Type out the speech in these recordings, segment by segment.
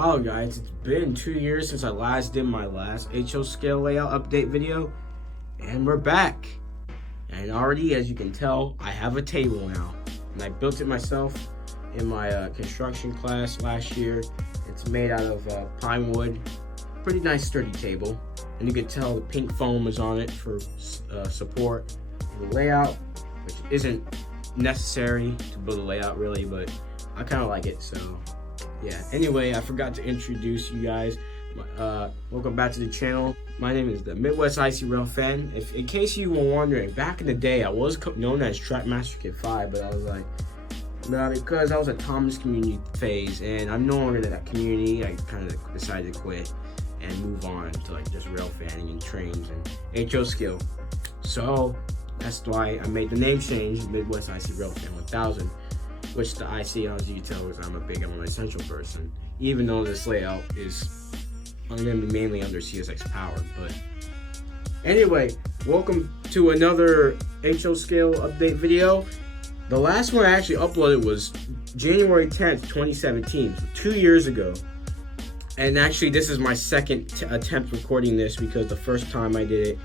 Wow guys, it's been 2 years since I last did my last HO scale layout update video, and we're back. And already, as you can tell, I have a table now, and I built it myself in my construction class last year. It's made out of pine wood, pretty nice sturdy table, and you can tell the pink foam is on it for support. And the layout, which isn't necessary to build a layout really, but I kind of like it, so yeah. Anyway, I forgot to introduce you guys. Welcome back to the channel. My name is the Midwest Icy Rail Fan. If in case you were wondering, back in the day I was known as Trackmaster Kid 5, but I was like, nah, because I was at Thomas community phase and I'm no longer in that community. I kind of decided to quit and move on to like just rail fanning and trains and HO skill. So that's why I made the name change, Midwest Icy Rail Fan 1000. Which the IC, as you can tell, is I'm an essential person. Even though this layout is, I'm gonna be mainly under CSX power. But anyway, welcome to another HO scale update video. The last one I actually uploaded was January 10th, 2017, so 2 years ago. And actually, this is my second attempt recording this because the first time I did it,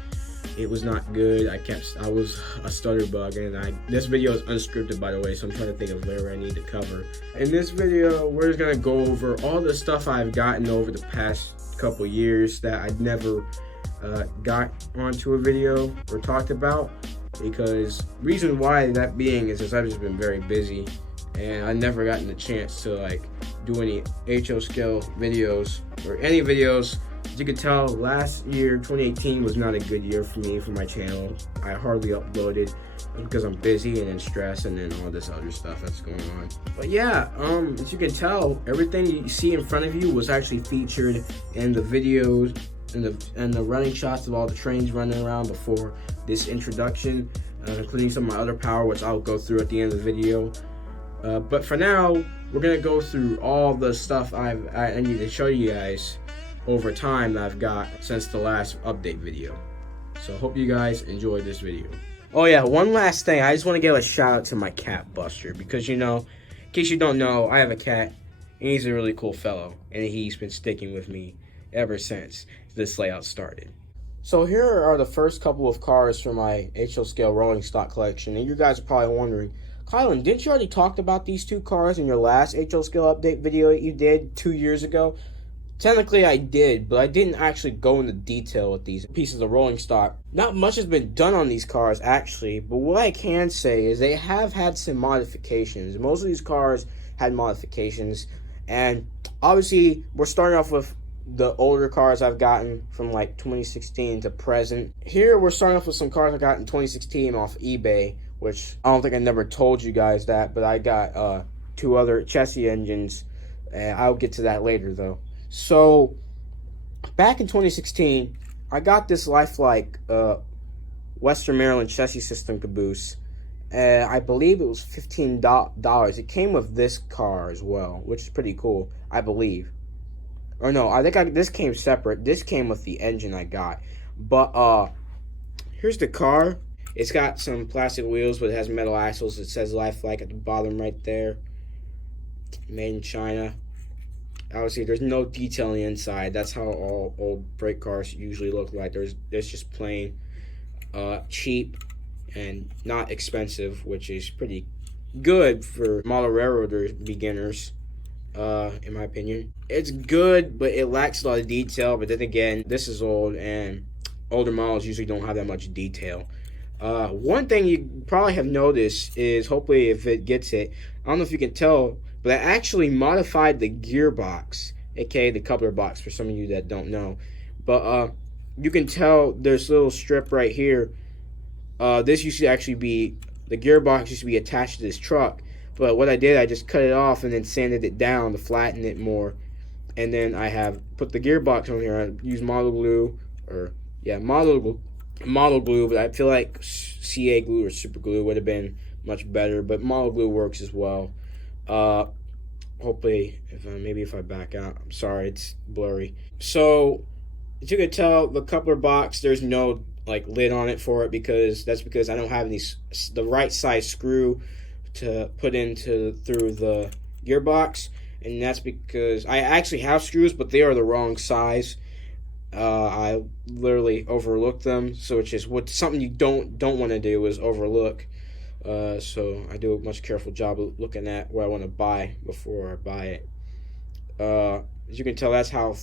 it was not good. I was a stutter bug, and this video is unscripted, by the way, so I'm trying to think of where I need to cover. In this video, we're just gonna go over all the stuff I've gotten over the past couple years that I'd never got onto a video or talked about, because reason why that being is I've just been very busy and I've never gotten the chance to like do any HO scale videos or any videos. As you can tell, last year, 2018, was not a good year for me, for my channel. I hardly uploaded because I'm busy and in stress and then all this other stuff that's going on. But yeah, as you can tell, everything you see in front of you was actually featured in the videos and the running shots of all the trains running around before this introduction, including some of my other power, which I'll go through at the end of the video. But for now, we're gonna go through all the stuff I need to show you guys over time that I've got since the last update video. So hope you guys enjoyed this video. Oh yeah, one last thing, I just want to give a shout out to my cat Buster, because you know, in case you don't know, I have a cat and he's a really cool fellow, and he's been sticking with me ever since this layout started. So here are the first couple of cars from my HO scale rolling stock collection, and you guys are probably wondering, Kylan, didn't you already talk about these two cars in your last HO scale update video that you did 2 years ago? Technically I did, but I didn't actually go into detail with these pieces of rolling stock. Not much has been done on these cars actually, but what I can say is they have had some modifications. Most of these cars had modifications, and obviously we're starting off with the older cars I've gotten from like 2016 to present. Here we're starting off with some cars I got in 2016 off eBay, which I don't think I never told you guys that, but I got two other chassis engines, and I'll get to that later though. So, back in 2016, I got this lifelike Western Maryland chassis system caboose, and I believe it was $15. It came with this car as well, which is pretty cool, I believe. Or no, I think this came separate. This came with the engine I got. But, here's the car. It's got some plastic wheels, but it has metal axles. It says lifelike at the bottom right there. Made in China. Obviously, there's no detail on the inside. That's how all old freight cars usually look like. There's just plain cheap and not expensive, which is pretty good for model railroader beginners, in my opinion. It's good, but it lacks a lot of detail. But then again, this is old, and older models usually don't have that much detail. One thing you probably have noticed is, hopefully if it gets it, I don't know if you can tell, but I actually modified the gearbox, aka the coupler box for some of you that don't know. But you can tell there's a little strip right here. This used to actually be, the gearbox used to be attached to this truck. But what I did, I just cut it off and then sanded it down to flatten it more. And then I have put the gearbox on here. I use model glue, or yeah, model glue, but I feel like CA glue or super glue would have been much better, but model glue works as well. Hopefully, maybe if I back out, I'm sorry, it's blurry. So, as you can tell, the coupler box, there's no like lid on it for it, because I don't have the right size screw to put through the gearbox. and that's because I actually have screws, but they are the wrong size. I literally overlooked them, so it's just something you don't want to do is overlook. So I do a much careful job of looking at what I want to buy before I buy it. As you can tell, that's how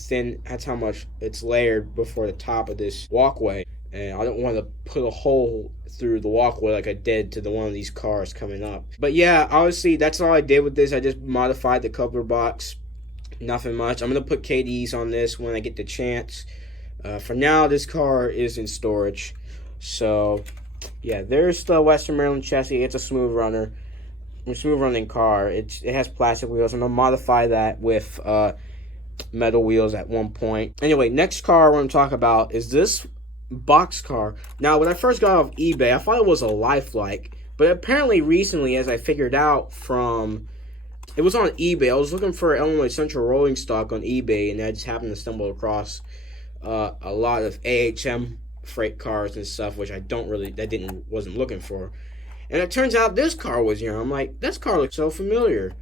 much it's layered before the top of this walkway. And I don't want to put a hole through the walkway like I did to one of these cars coming up. But yeah, obviously that's all I did with this. I just modified the coupler box. Nothing much. I'm going to put KDs on this when I get the chance. For now, this car is in storage. So yeah, there's the Western Maryland chassis. It's a smooth runner. A smooth running car. It has plastic wheels. I'm going to modify that with metal wheels at one point. Anyway, next car I want to talk about is this box car. Now, when I first got off eBay, I thought it was a lifelike, but apparently recently, as I figured out from, it was on eBay. I was looking for Illinois Central rolling stock on eBay, and I just happened to stumble across a lot of AHM freight cars and stuff, which wasn't looking for. And it turns out this car was here. I'm like, this car looks so familiar,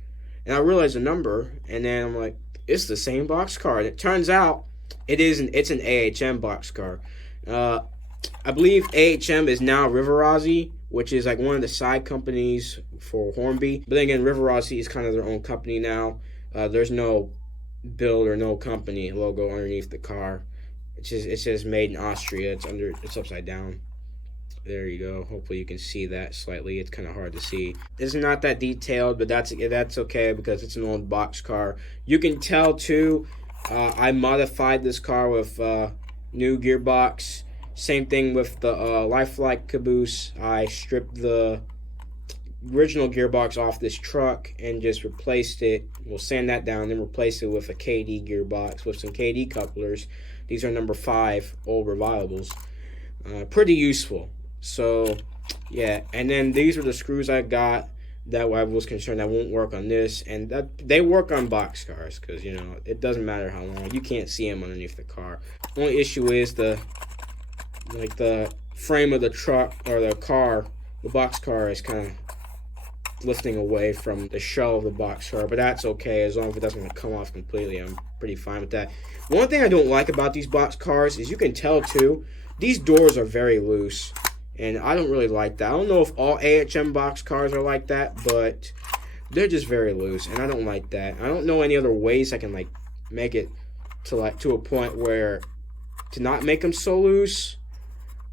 and I realized the number, and then I'm like, it's the same box car. And it turns out it's an AHM box car. I believe AHM is now Riverazzi, which is like one of the side companies for Hornby. But then again, Riverazzi is kind of their own company now. There's no build or no company logo underneath the car. It's just made in Austria. It's upside down. There you go. Hopefully you can see that slightly. It's kind of hard to see. It's not that detailed, but that's okay because it's an old box car. You can tell too. I modified this car with new gearbox. Same thing with the lifelike caboose. I stripped the original gearbox off this truck and just replaced it. We'll sand that down, then replace it with a KD gearbox with some KD couplers. These are number 5 old Revivables. Pretty useful. So yeah, and then these are the screws I got that I was concerned that won't work on this, and that they work on box cars because it doesn't matter how long, you can't see them underneath the car. Only issue is the frame of the truck or the car. The box car is kind of lifting away from the shell of the box car, but that's okay as long as it doesn't come off completely. I'm pretty fine with that. One thing I don't like about these box cars is you can tell too, these doors are very loose. And I don't really like that. I don't know if all AHM box cars are like that, but they're just very loose, and I don't like that. I don't know any other ways I can make it to a point where to not make them so loose.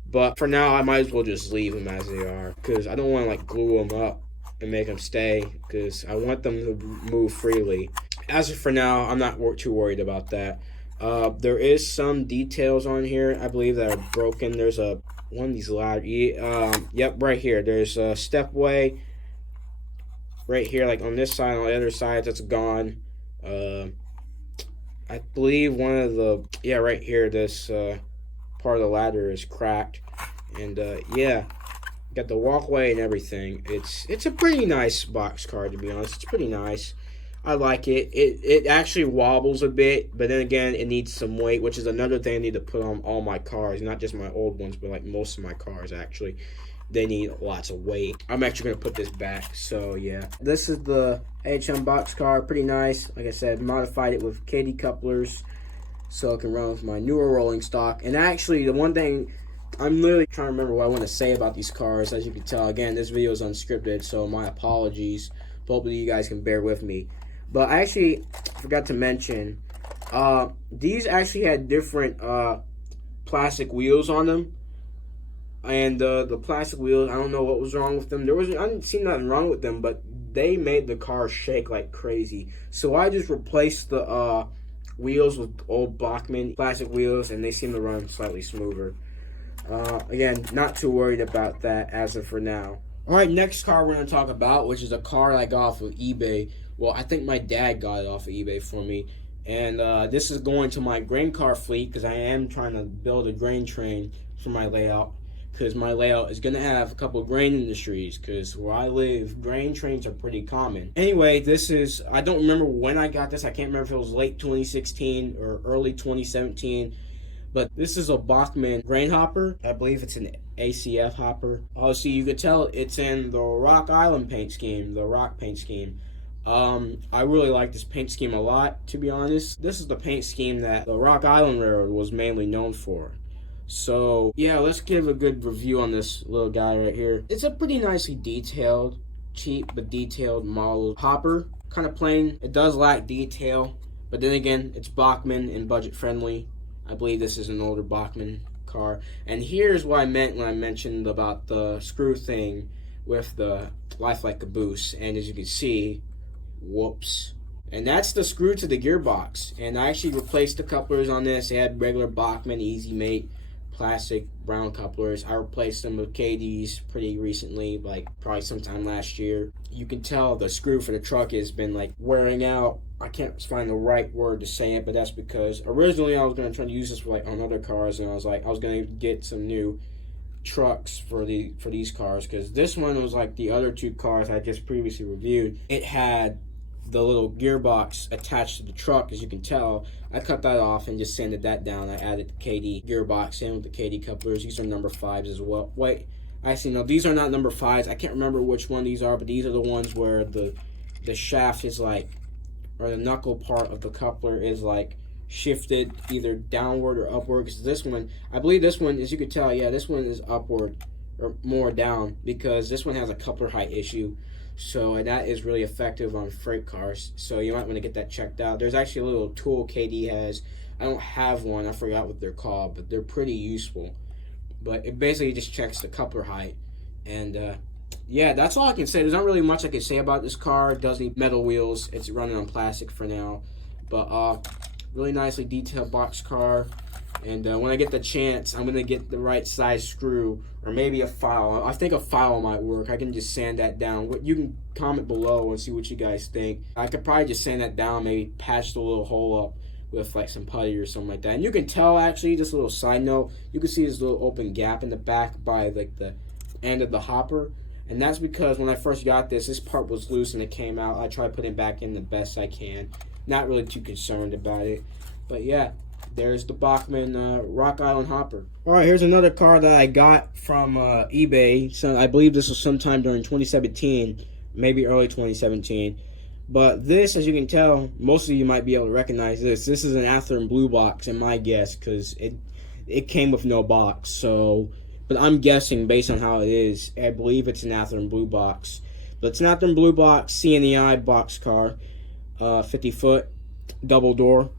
But for now, I might as well just leave them as they are because I don't want to glue them up and make them stay because I want them to move freely. As of for now, I'm not too worried about that. There is some details on here, I believe, that are broken. There's one of these ladders. Yep, right here. There's a stepway right here, on this side. On the other side, that's gone. I believe one of the right here. This part of the ladder is cracked, and yeah, got the walkway and everything. It's a pretty nice box car, to be honest. It's pretty nice. I like it. It actually wobbles a bit, but then again, it needs some weight, which is another thing I need to put on all my cars, not just my old ones, but most of my cars, actually. They need lots of weight. I'm actually going to put this back, so yeah. This is the AHM box car, pretty nice. Like I said, modified it with KD couplers so it can run with my newer rolling stock. And actually, the one thing, I'm literally trying to remember what I want to say about these cars. As you can tell, again, this video is unscripted, so my apologies. Hopefully you guys can bear with me. But I actually forgot to mention, these actually had different plastic wheels on them. And the plastic wheels, I don't know what was wrong with them. I didn't see nothing wrong with them, but they made the car shake like crazy. So I just replaced the wheels with old Bachmann plastic wheels, and they seem to run slightly smoother. Again, not too worried about that as of for now. Alright, next car we're going to talk about, which is a car I got off of eBay. Well, I think my dad got it off of eBay for me. And this is going to my grain car fleet because I am trying to build a grain train for my layout. Because my layout is going to have a couple of grain industries. Because where I live, grain trains are pretty common. Anyway, this is, I don't remember when I got this. I can't remember if it was late 2016 or early 2017. But this is a Bachmann grain hopper. I believe it's an ACF hopper. Obviously, you could tell it's in the Rock Island paint scheme, the rock paint scheme. I really like this paint scheme a lot, to be honest. This is the paint scheme that the Rock Island Railroad was mainly known for. So, yeah, let's give a good review on this little guy right here. It's a pretty nicely detailed, cheap but detailed model hopper. Kind of plain. It does lack detail, but then again, it's Bachmann and budget friendly. I believe this is an older Bachmann car. And here's what I meant when I mentioned about the screw thing with the lifelike caboose. And as you can see, whoops. And that's the screw to the gearbox. And I actually replaced the couplers on this. They had regular Bachmann Easy Mate plastic brown couplers. I replaced them with KDs pretty recently, like probably sometime last year. You can tell the screw for the truck has been like wearing out. I can't find the right word to say it, but that's because originally I was going to try to use this for like on other cars, and I was going to get some new trucks for these cars, because this one was like the other two cars I just previously reviewed. It had the little gearbox attached to the truck, as you can tell. I cut that off and just sanded that down. I added the KD gearbox in with the KD couplers. These are number 5s as well. Wait, actually no, these are not number 5s. I can't remember which one these are, but these are the ones where the shaft is like, or the knuckle part of the coupler is like shifted either downward or upward. Because this one, I believe this one, as you can tell, yeah, this one is upward or more down, because this one has a coupler height issue. So that is really effective on freight cars. So you might want to get that checked out. There's actually a little tool KD has. I don't have one. I forgot what they're called, but they're pretty useful. But it basically just checks the coupler height. And yeah, that's all I can say. There's not really much I can say about this car. It does need metal wheels. It's running on plastic for now. But really nicely detailed box car. And when I get the chance, I'm going to get the right size screw, or maybe a file. I think a file might work. I can just sand that down. You can comment below and see what you guys think. I could probably just sand that down, maybe patch the little hole up with like some putty or something like that. And you can tell, actually, just a little side note, you can see this little open gap in the back by like the end of the hopper. And that's because when I first got this part was loose and it came out. I tried putting it back in the best I can. Not really too concerned about it. But yeah. There's the Bachmann Rock Island Hopper. Alright, here's another car that I got from eBay. So I believe this was sometime during 2017, maybe early 2017. But this, as you can tell, most of you might be able to recognize this. This is an Athearn Blue box, in my guess, because it came with no box. So, but I'm guessing based on how it is, I believe it's an Athearn Blue box. But it's an Athearn Blue box, CNEI box car, 50-foot, double door.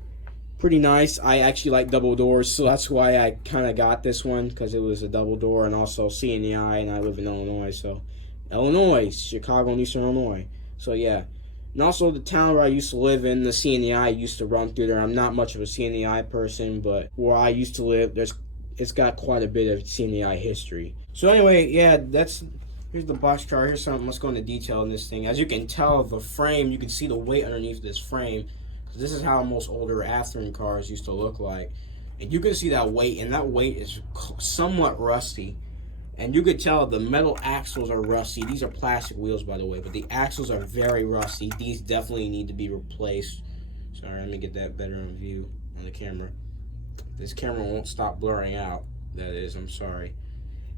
Pretty nice. I actually like double doors, so that's why I kind of got this one, because it was a double door, and also CNEI, and I live in Illinois, so Illinois, Chicago and Eastern Illinois. So yeah. And also the town where I used to live in, the CNEI used to run through there. I'm not much of a CNEI person, but where I used to live, it's got quite a bit of CNEI history. So anyway, yeah, here's the box car. Here's something. Let's go into detail in this thing. As you can tell, the frame, you can see the weight underneath this frame. This is how most older Athearn cars used to look like. And you can see that weight, and that weight is somewhat rusty. And you could tell the metal axles are rusty. These are plastic wheels, by the way, but the axles are very rusty. These definitely need to be replaced. Sorry, let me get that better in view on the camera. This camera won't stop blurring out. That is, I'm sorry.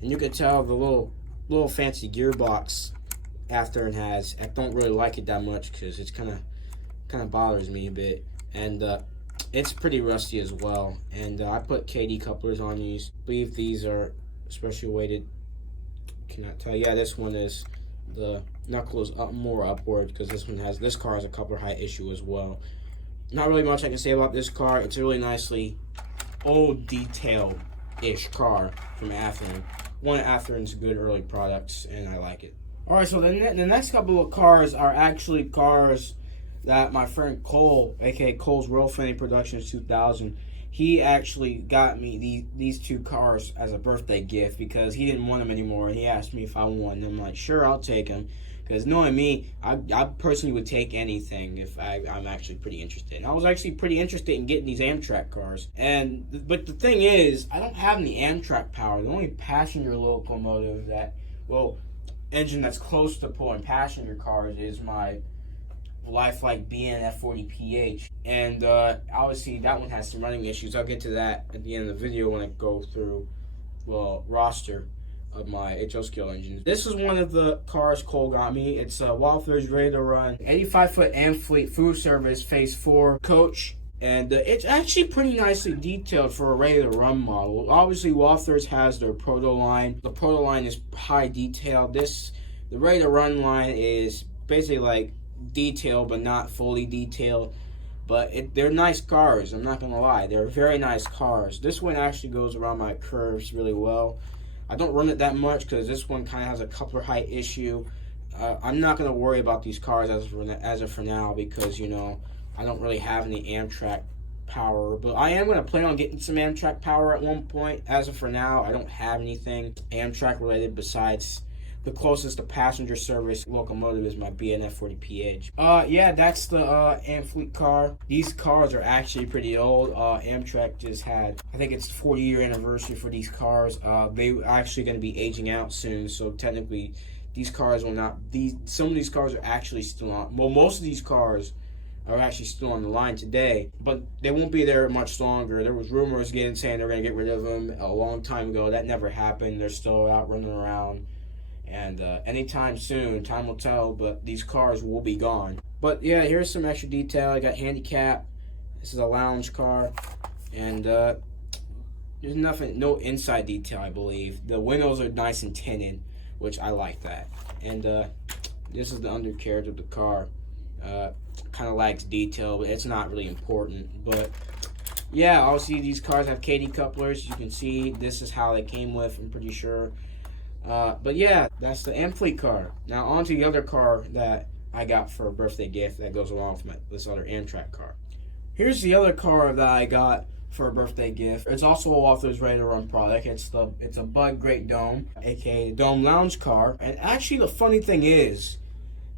And you could tell the little fancy gearbox Athearn has. I don't really like it that much because it's kind of bothers me a bit, and it's pretty rusty as well. And I put KD couplers on these. I believe these are specially weighted. Cannot tell. Yeah, this one is, the knuckle is up more upward, because this car has a coupler height issue as well. Not really much I can say about this car. It's a really nicely old detailed-ish car from Athearn. One of Athearn's good early products, and I like it. Alright, so the next couple of cars are actually cars that my friend Cole, aka Cole's Royal Fanning Productions 2000, he actually got me these two cars as a birthday gift, because he didn't want them anymore, and he asked me if I wanted them. I'm like, sure, I'll take them, because knowing me, I personally would take anything if I'm actually pretty interested. And I was actually pretty interested in getting these Amtrak cars, but the thing is, I don't have any Amtrak power. The only passenger locomotive engine that's close to pulling passenger cars is my lifelike BN F40PH, and obviously that one has some running issues. I'll get to that at the end of the video when I go through roster. of my HO scale engines. This is one of the cars Cole got me. It's a Walther's ready to run 85-foot Amfleet food service phase 4 coach. And it's actually pretty nicely detailed for a ready to run model. Obviously, Walther's has their proto line. The proto line is high detail. The ready to run line is basically like detailed, but not fully detailed. But they're nice cars. I'm not gonna lie, they're very nice cars. This one actually goes around my curves really well. I don't run it that much because this one kind of has a coupler height issue. I'm not gonna worry about these cars as of for now because I don't really have any Amtrak power, but I am going to plan on getting some Amtrak power at one point. As of for now, I don't have anything Amtrak related besides the closest to passenger service locomotive is my BNF 40PH. Yeah, that's the Amfleet car. These cars are actually pretty old. Amtrak just had, I think it's the 40-year anniversary for these cars. They are actually going to be aging out soon, so technically these cars will not, some of these cars are actually still on, well, most of these cars are actually still on the line today, but they won't be there much longer. There was rumors saying they're going to get rid of them a long time ago. That never happened. They're still out running around, and anytime soon, time will tell, but these cars will be gone. But yeah, here's some extra detail. I got handicap. This is a lounge car, and there's no inside detail, I believe. The windows are nice and tinted, which I like that. And this is the undercarriage of the car. Kind of lacks detail, but it's not really important. But yeah, obviously these cars have KD couplers. You can see this is how they came with, I'm pretty sure. But yeah, that's the Amfleet car. Now on to the other car that I got for a birthday gift that goes along with this other Amtrak car. Here's the other car that I got for a birthday gift. It's also a Walther's ready to run product. It's a Bud Great Dome, aka Dome Lounge car. And actually the funny thing is,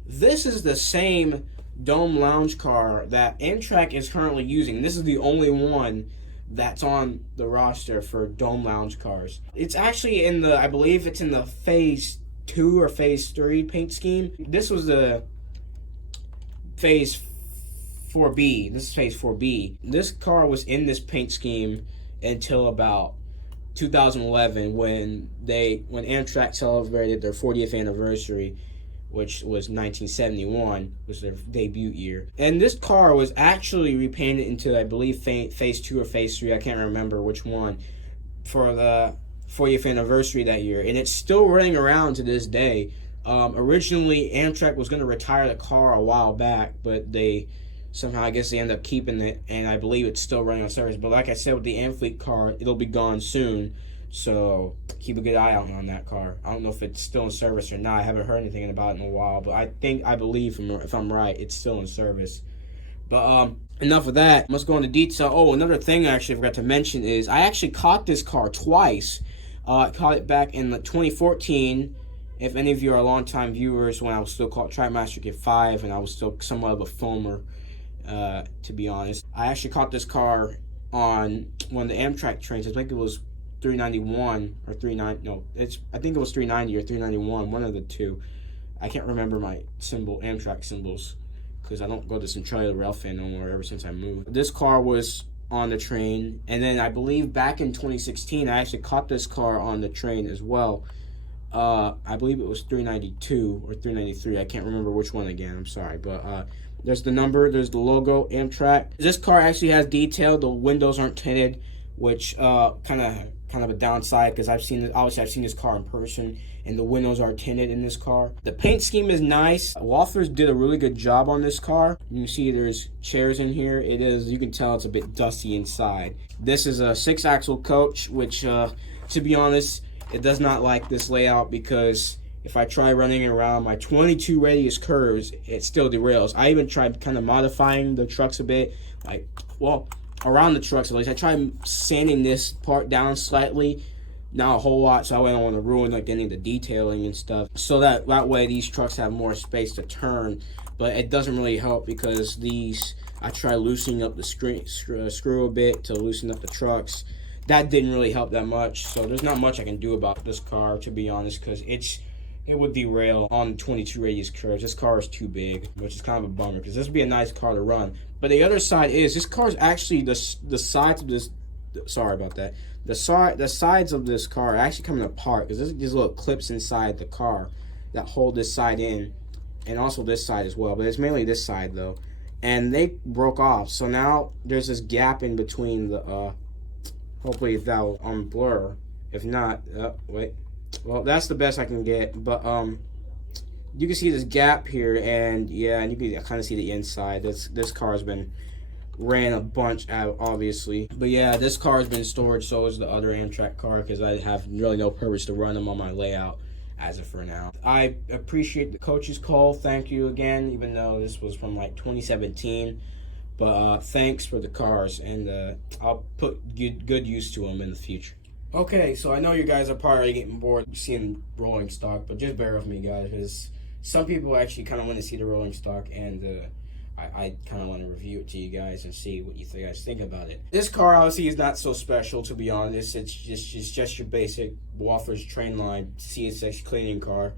this is the same Dome Lounge car that Amtrak is currently using. This is the only one that's on the roster for Dome Lounge cars. It's actually in the, I believe it's in the phase 2 or phase 3 paint scheme. This was the phase 4B. This is phase 4B. This car was in this paint scheme until about 2011 when Amtrak celebrated their 40th anniversary, which was 1971, was their debut year. And this car was actually repainted into, I believe, phase 2 or phase 3, I can't remember which one, for the 40th anniversary that year. And it's still running around to this day. Originally, Amtrak was going to retire the car a while back, but they somehow, I guess they ended up keeping it, and I believe it's still running on service. But like I said, with the Amfleet car, it'll be gone soon. So keep a good eye out on that car. I don't know if it's still in service or not. I haven't heard anything about it in a while, but I believe, if I'm right, it's still in service. But enough of that. Let's go into detail. Oh, another thing I actually forgot to mention is I actually caught this car twice. I caught it back in 2014. If any of you are longtime viewers, when I was still called Trackmaster Kid 5, and I was still somewhat of a filmer, to be honest. I actually caught this car on one of the Amtrak trains. I think it was 391 or 39. No, I think it was 390 or 391. One of the two. I can't remember my Amtrak symbols, because I don't go to Centralia Rail fan no more ever since I moved. This car was on the train, and then I believe back in 2016, I actually caught this car on the train as well. I believe it was 392 or 393. I can't remember which one again. I'm sorry, but there's the number. There's the logo, Amtrak. This car actually has detail. The windows aren't tinted, which kind of a downside, because I've seen this car in person, and the windows are tinted in this car. The paint scheme is nice. Walther's did a really good job on this car. You see there's chairs in here. You can tell it's a bit dusty inside. This is a 6-axle coach, which to be honest, it does not like this layout, because if I try running around my 22 radius curves, it still derails. I even tried kind of modifying the trucks a bit, around the trucks at least. I tried sanding this part down slightly, not a whole lot, so I don't want to ruin any of the detailing and stuff. So that way these trucks have more space to turn, but it doesn't really help, because I tried loosening up the screw a bit to loosen up the trucks. That didn't really help that much, so there's not much I can do about this car, to be honest, because it would derail on 22 radius curves. This car is too big, which is kind of a bummer, because this would be a nice car to run. But the other side is, this car is actually, the sides of this sorry about that. The sides of this car are actually coming apart because there's these little clips inside the car that hold this side in, and also this side as well. But it's mainly this side though, and they broke off. So now there's this gap in between the. Hopefully that'll blur. If not, wait. Well, that's the best I can get. But you can see this gap here, and yeah, and you can kind of see the inside. This car has been ran a bunch out, obviously. But yeah, this car has been stored, so is the other Amtrak car, because I have really no purpose to run them on my layout as of for now. I appreciate the coach's call. Thank you again, even though this was from like 2017. But thanks for the cars, and I'll put good use to them in the future. Okay, so I know you guys are probably getting bored seeing rolling stock, but just bear with me, guys, because some people actually kind of want to see the rolling stock, and I kind of want to review it to you guys and see what you guys think about it. This car obviously is not so special, to be honest. It's just your basic Wofford's Trainline CSX cleaning car.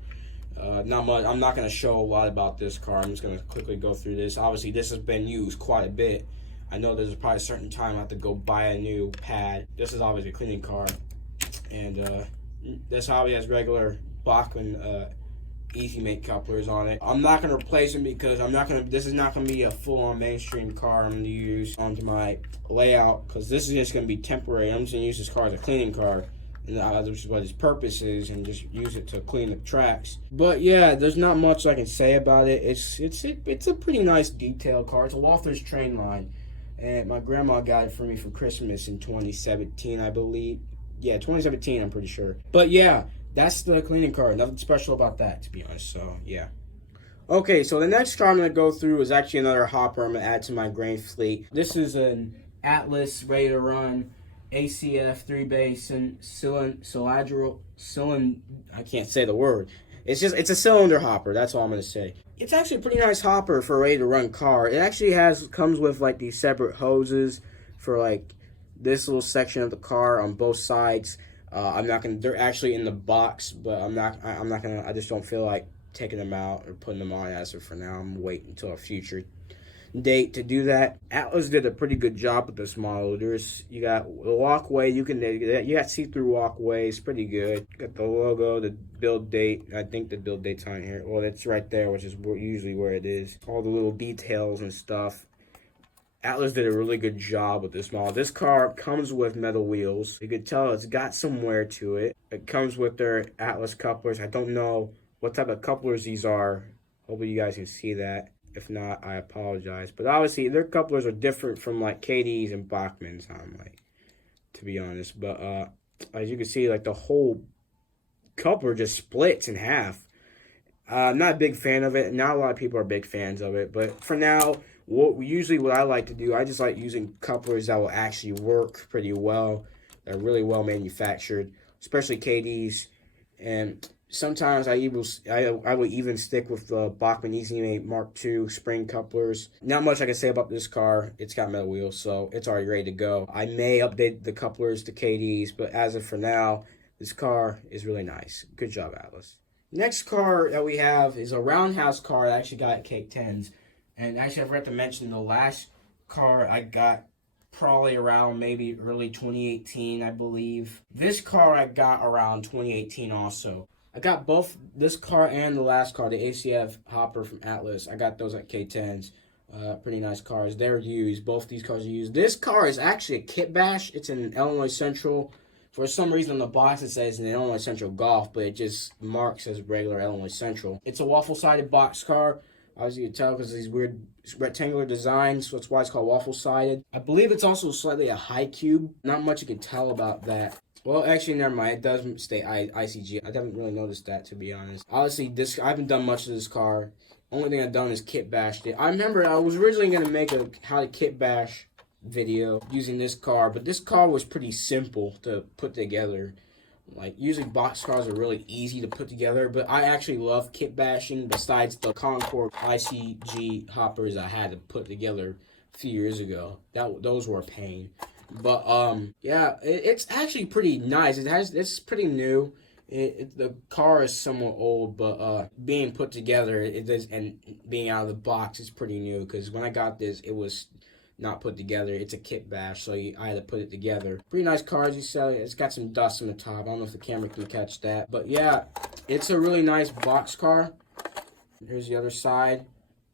Not much. I'm not going to show a lot about this car. I'm just going to quickly go through this. Obviously, this has been used quite a bit. I know there's probably a certain time I have to go buy a new pad. This is obviously a cleaning car. And this obviously has regular Bachmann Easy Make couplers on it. I'm not going to replace them because this is not going to be a full-on mainstream car I'm going to use onto my layout, because this is just going to be temporary. I'm just going to use this car as a cleaning car, and which is what its purpose is, and just use it to clean the tracks. But yeah, there's not much I can say about it. It's a pretty nice detailed car. It's a Wofford's Trainline, and my grandma got it for me for Christmas in 2017, I believe. Yeah, 2017, I'm pretty sure. But yeah, that's the cleaning car. Nothing special about that, to be honest. So yeah. Okay, so the next car I'm going to go through is actually another hopper I'm going to add to my grain fleet. This is an Atlas ready to run ACF 3-bay cylinder. I can't say the word. It's a cylinder hopper. That's all I'm gonna say. It's actually a pretty nice hopper for a ready to run car. It actually comes with like these separate hoses for like this little section of the car on both sides. They're actually in the box, but I just don't feel like taking them out or putting them on as of for now. I'm waiting until a future date to do that. Atlas did a pretty good job with this model. You got the walkway, you got see-through walkways, pretty good. Got the logo, the build date. I think the build date's on here. Well, it's right there, which is usually where it is. All the little details and stuff. Atlas did a really good job with this model. This car comes with metal wheels. You could tell it's got some wear to it. It comes with their Atlas couplers. I don't know what type of couplers these are. Hopefully you guys can see that. If not, I apologize. But obviously, their couplers are different from like KD's and Bachmann's, to be honest. But as you can see, like the whole coupler just splits in half. I'm not a big fan of it. Not a lot of people are big fans of it. But for now, what I like to do, I just like using couplers that will actually work pretty well. They're really well manufactured, especially KD's. And sometimes I would even stick with the Bachmann Easy Mate Mark II spring couplers. Not much I can say about this car. It's got metal wheels, so it's already ready to go. I may update the couplers to KD's, but as of for now, this car is really nice. Good job, Atlas. Next car that we have is a roundhouse car I actually got at Cake 10s. And actually, I forgot to mention the last car I got probably around maybe early 2018, I believe. This car I got around 2018 also. I got both this car and the last car, the ACF Hopper from Atlas. I got those at K10s. Pretty nice cars. They're used. Both these cars are used. This car is actually a kit bash. It's in Illinois Central. For some reason on the box it says an Illinois Central Golf, but it just marks as regular Illinois Central. It's a waffle-sided box car. As you can tell, because these weird rectangular designs, so that's why it's called waffle-sided. I believe it's also slightly a high cube. Not much you can tell about that. Well, actually, never mind. It does stay ICG. I haven't really noticed that, to be honest. Honestly, I haven't done much to this car. Only thing I've done is kit bashed it. I remember I was originally going to make a how to kit bash video using this car, but this car was pretty simple to put together. Like, usually box cars are really easy to put together, but I actually love kit bashing besides the Concord ICG hoppers I had to put together a few years ago. Those were a pain. But yeah, it's actually pretty nice. It's pretty new. The car is somewhat old, but being put together and being out of the box is pretty new, because when I got this, it was not put together. It's a kit bash, so I had to put it together. Pretty nice car, as you said. It's got some dust on the top. I don't know if the camera can catch that. But yeah, it's a really nice box car. Here's the other side.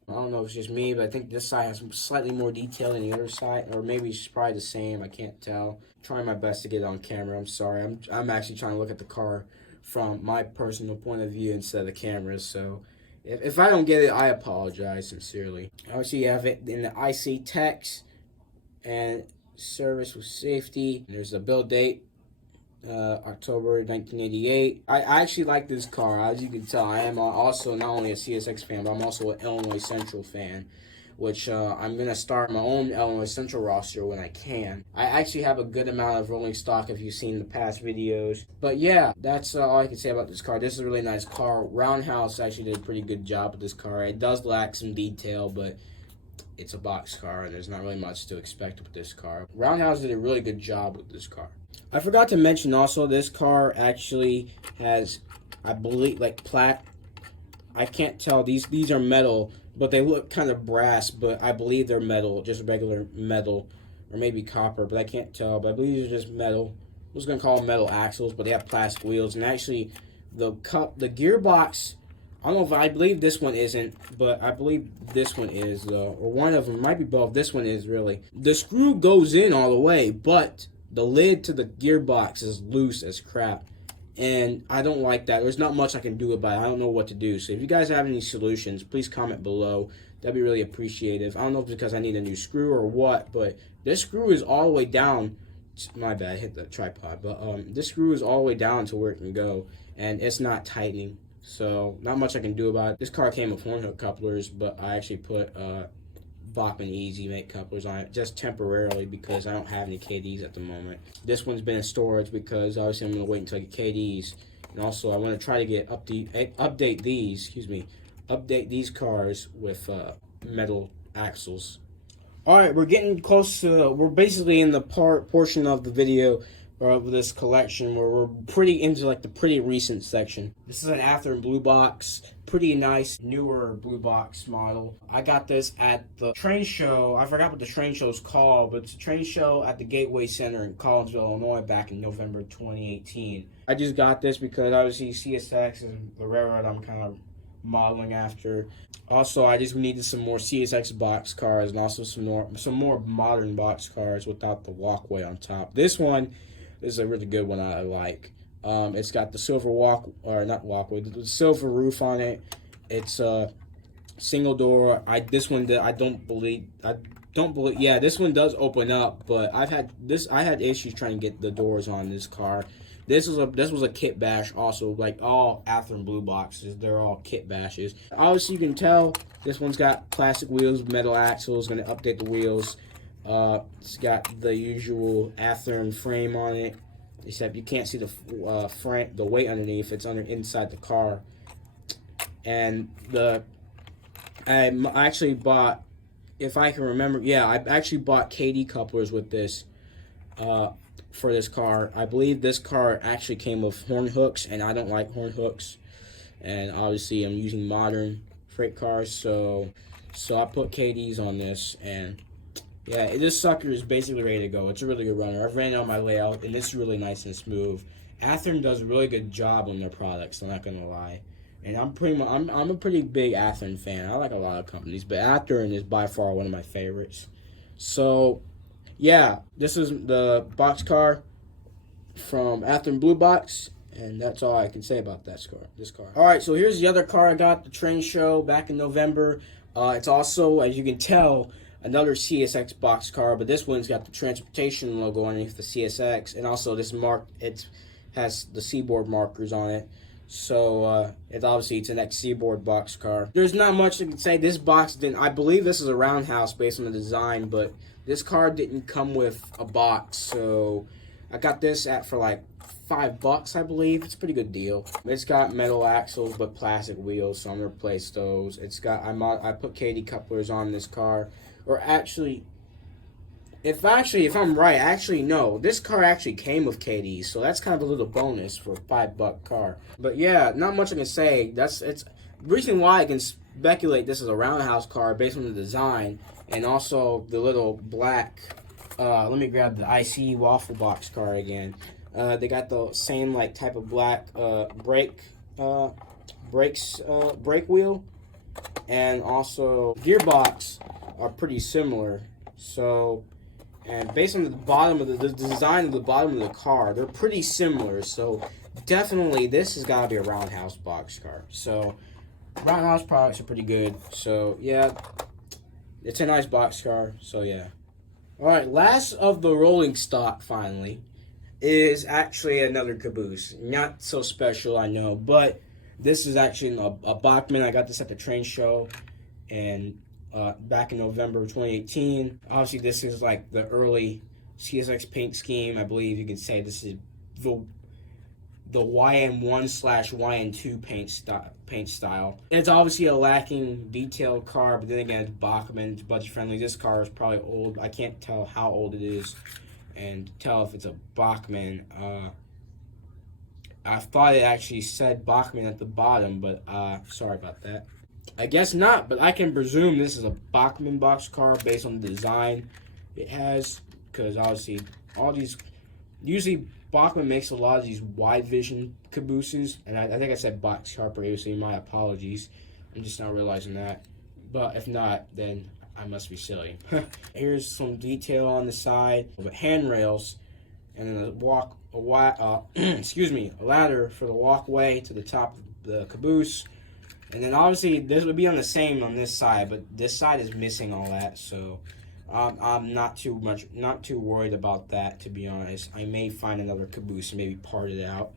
I don't know if it's just me, but I think this side has slightly more detail than the other side. Or maybe it's probably the same. I can't tell. I'm trying my best to get it on camera. I'm sorry. I'm actually trying to look at the car from my personal point of view instead of the camera. So if I don't get it, I apologize sincerely. Obviously, you have it in the IC text and service with safety. There's a build date, October 1988. I actually like this car. As you can tell, I am also not only a CSX fan, but I'm also an Illinois Central fan, which I'm going to start my own Illinois Central roster when I can. I actually have a good amount of rolling stock if you've seen the past videos. But yeah, that's all I can say about this car. This is a really nice car. Roundhouse actually did a pretty good job with this car. It does lack some detail, but it's a box car, and there's not really much to expect with this car. Roundhouse did a really good job with this car. I forgot to mention also, this car actually has, I believe, like I can't tell. These are metal, but they look kind of brass, but I believe they're metal, just regular metal, or maybe copper, but I can't tell. But I believe these are just metal. I was going to call them metal axles, but they have plastic wheels. And actually, the gearbox, I don't know if I believe this one isn't, but I believe this one is, though. Or one of them, might be both. This one is, really. The screw goes in all the way, but the lid to the gearbox is loose as crap. And I don't like that. There's not much I can do about it. I don't know what to do. So if you guys have any solutions, please comment below. That'd be really appreciative. I don't know if it's because I need a new screw or what, but this screw is all the way down. My bad, I hit the tripod. But this screw is all the way down to where it can go, and it's not tightening. So not much I can do about it. This car came with horn hook couplers, but I actually put Bachmann Easy Make couplers on it just temporarily because I don't have any KDs at the moment. This one's been in storage because obviously I'm going to wait until I get KDs. And also I want to try to get update these cars with metal axles. Alright, we're getting close to, we're basically in the portion of the video of this collection where we're pretty into like the pretty recent section. This is an Athearn blue box, pretty nice newer blue box model. I got this at the train show. I forgot what the train show's called, but it's a train show at the Gateway Center in Collinsville, Illinois back in November 2018. I just got this because obviously CSX is the railroad I'm kind of modeling after. Also, I just needed some more CSX box cars and also some more modern box cars without the walkway on top. This one is a really good one I like. It's got the silver the silver roof on it. It's a single door. This one does open up, but I had issues trying to get the doors on this car. This was a kit bash also, like all Athearn blue boxes, they're all kit bashes. Obviously you can tell this one's got plastic wheels, metal axles, gonna update the wheels. It's got the usual Athearn frame on it, except you can't see the frame, the weight underneath. It's inside the car. And I actually bought, if I can remember, yeah, I actually bought KD couplers with this for this car. I believe this car actually came with horn hooks, and I don't like horn hooks. And obviously, I'm using modern freight cars, so I put KDs on this, and yeah, this sucker is basically ready to go. It's a really good runner. I've ran it on my layout, and it's really nice and smooth. Athearn does a really good job on their products, I'm not gonna lie. And I'm a pretty big Athearn fan. I like a lot of companies, but Athearn is by far one of my favorites. So yeah, this is the box car from Athearn Blue Box, and that's all I can say about this car. All right, so here's the other car I got, the train show back in November. It's also, as you can tell, another CSX box car, but this one's got the transportation logo underneath the CSX, and also it has the Seaboard markers on it. So it's an ex-Seaboard box car. There's not much I can say. This box I believe this is a roundhouse based on the design, but this car didn't come with a box, so I got this for like $5, I believe. It's a pretty good deal. It's got metal axles but plastic wheels, so I'm gonna replace those. It's got I put KD couplers on this car, or actually, if I'm right, no, this car actually came with KDs, so that's kind of a little bonus for a $5 car. But yeah, not much I can say. It's the reason why I can speculate this is a roundhouse car based on the design and also the little black. Let me grab the IC waffle box car again. They got the same like type of black brake wheel, and also gearbox are pretty similar. So, and based on the bottom of the design of the bottom of the car, they're pretty similar. So definitely this has got to be a roundhouse box car. So roundhouse products are pretty good. So yeah, it's a nice box car. So yeah. All right, last of the rolling stock finally is actually another caboose. Not so special, I know, but this is actually a Bachmann. I got this at the train show, and back in November of 2018. Obviously, this is like the early CSX paint scheme. I believe you could say this is the YN1/YN2 paint style. It's obviously a lacking detailed car, but then again, it's Bachmann, it's budget friendly. This car is probably old. I can't tell how old it is, and tell if it's a Bachmann. I thought it actually said Bachmann at the bottom, but sorry about that. I guess not, but I can presume this is a Bachmann box car based on the design it has, because obviously all these, usually Bachmann makes a lot of these wide vision cabooses, and I think I said box car previously, my apologies. I'm just not realizing that, but if not, then I must be silly. Here's some detail on the side of handrails, and then a ladder for the walkway to the top of the caboose. And then obviously this would be on the same on this side, but this side is missing all that, so I'm not too worried about that, to be honest. I may find another caboose and maybe part it out.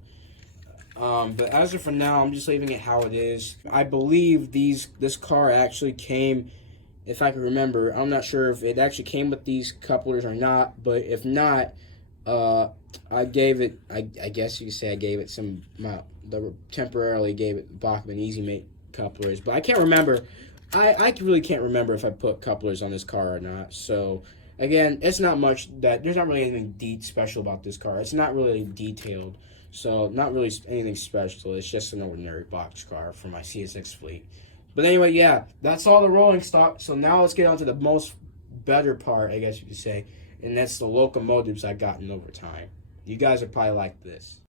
But as of for now, I'm just leaving it how it is. I believe this car actually came, if I can remember, I'm not sure if it actually came with these couplers or not, but if not, I gave it, I guess you could say I gave it temporarily gave it Bachmann Easy Mate couplers, but I can't remember. I really can't remember if I put couplers on this car or not. So again, it's not much there's not really anything special about this car. It's not really detailed, so not really anything special. It's just an ordinary box car for my CSX fleet. But anyway, yeah, that's all the rolling stock. So now let's get on to the most better part, I guess you could say, and that's the locomotives I've gotten over time. You guys are probably like this.